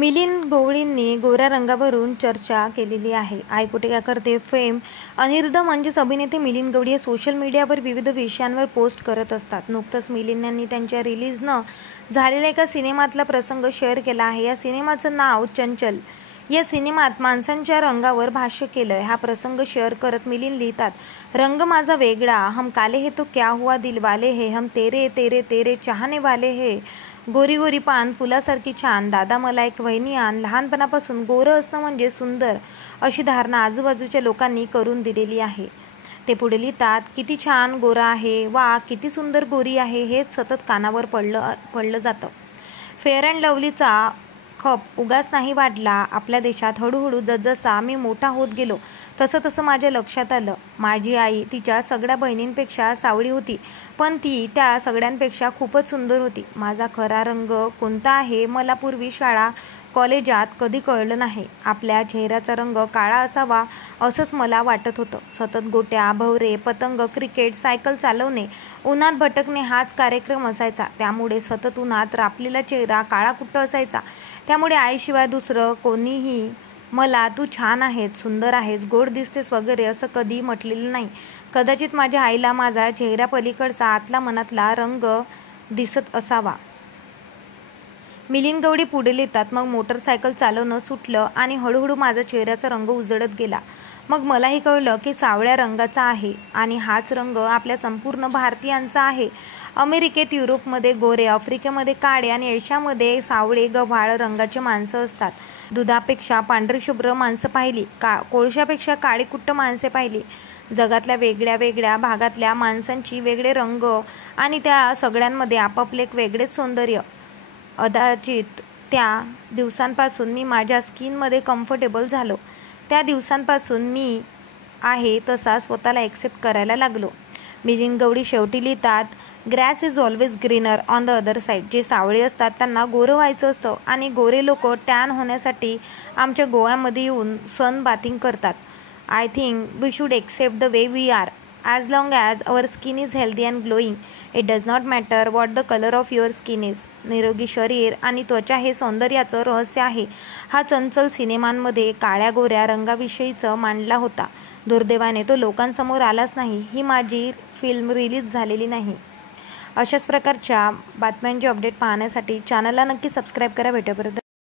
मिलिंद गवळींनी गोऱ्या रंगावरून चर्चा केलेली आहे. आई कुठे काय करते फेम. अनिरुद्ध म्हणजेच अभिनेते मिलिंद गवळी हे सोशल मीडियावर विविध विषयांवर पोस्ट करत असतात. नुकतंच मिलिंद यांनी त्यांच्या रिलीज न झालेल्या एका सिनेमातला प्रसंग शेअर केला आहे. या सिनेमाचं नाव चंचल. या सिनेमात माणसांच्या रंगावर भाष्य केलंय. हा प्रसंग शेअर करत मिलिंद लिहितात, रंग माझा वेगळा, हम काले है तो क्या हुआ दिल वाले है, हम तेरे तेरे तेरे चाहने वाले है, गोरी गोरी पान फुलासारखी छान, दादा मला एक वहिनी आण. लहानपणापासून गोरं असणं म्हणजे सुंदर अशी धारणा आजूबाजूच्या लोकांनी करून दिलेली आहे. ते पुढे लिहितात, किती छान गोरा आहे, वा किती सुंदर गोरी आहे, हेच सतत कानावर पडलं जातं. फेअर अँड लवलीचा खप उगाच नाही वाढला आपल्या देशात. हळूहळू जसजसा मी मोठा होत गेलो तसं माझ्या लक्षात आलं, माझी आई तिच्या सगळ्या बहिणींपेक्षा सावळी होती, पण ती त्या सगळ्यांपेक्षा खूपच सुंदर होती. माझा खरा रंग कोणता आहे मला पूर्वी शाळा कॉलेजात कधी कळलं नाही. आपल्या चेहऱ्याचा रंग काळा असावा असंच मला वाटत होतं. सतत गोट्या, भवरे, पतंग, क्रिकेट, सायकल चालवणे, उन्हात भटकणे हाच कार्यक्रम असायचा. त्यामुळे सतत उन्हात रापलेला चेहरा काळाकुट्ट असायचा. त्यामुळे आईशिवाय दुसरं कोणीही मला तू छान आहेस, सुंदर आहेस, गोड दिसतेस वगैरे असं कधी म्हटलेलं नाही. कदाचित माझ्या आईला माझा चेहऱ्यापलीकडचा आतला मनातला रंग दिसत असावा. मिलिंद गवळी पुढे लिहितात, मग मोटरसायकल चालवणं सुटलं आणि हळूहळू माझा चेहऱ्याचा रंग उजळत गेला. मग मलाही कळलं की सावळ्या रंगाचा आहे आणि हाच रंग आपल्या संपूर्ण भारतीयांचा आहे. अमेरिकेत, युरोपमध्ये गोरे, आफ्रिकेमध्ये काळे आणि एशियामध्ये सावळे गव्हाळ रंगाचे माणसं असतात. दुधापेक्षा पांढरीशुभ्र माणसं पाहिली, कोळशापेक्षा काळीकुट्ट माणसे पाहिली. जगातल्या वेगळ्या वेगळ्या भागातल्या माणसांची वेगळे रंग आणि त्या सगळ्यांमध्ये आपापले एक वेगळेच सौंदर्य. कदाचित त्या दिवसांपासून मी माझ्या स्किनमध्ये कम्फर्टेबल झालो. त्या दिवसांपासून मी आहे तसा स्वतःला एक्सेप्ट करायला लागलो. मिलिंद गवळी शेवटी लिहितात, grass is always greener on the other side. जे सावळे असतात त्यांना गोरं व्हायचं असतं आणि गोरे लोक टॅन होण्यासाठी आमच्या गोव्यामध्ये येऊन सन बाथिंग करतात. I think we should accept the way we are. As long as our skin is healthy and glowing, it does not matter what the color of your skin is. निरोगी शरीर आणि त्वचा हे सौंदर्याचं रहस्य आहे. हा चंचल सिनेमांमध्ये काळ्या गोऱ्या रंगाविषयीचं मांडला होता. दुर्दैवाने तो लोकांसमोर आलाच नाही. ही माझी फिल्म रिलीज झालेली नाही. अशाच प्रकारच्या बातम्यांचे अपडेट पाहण्यासाठी चॅनलला नक्की सबस्क्राईब करा. भेटूया परत.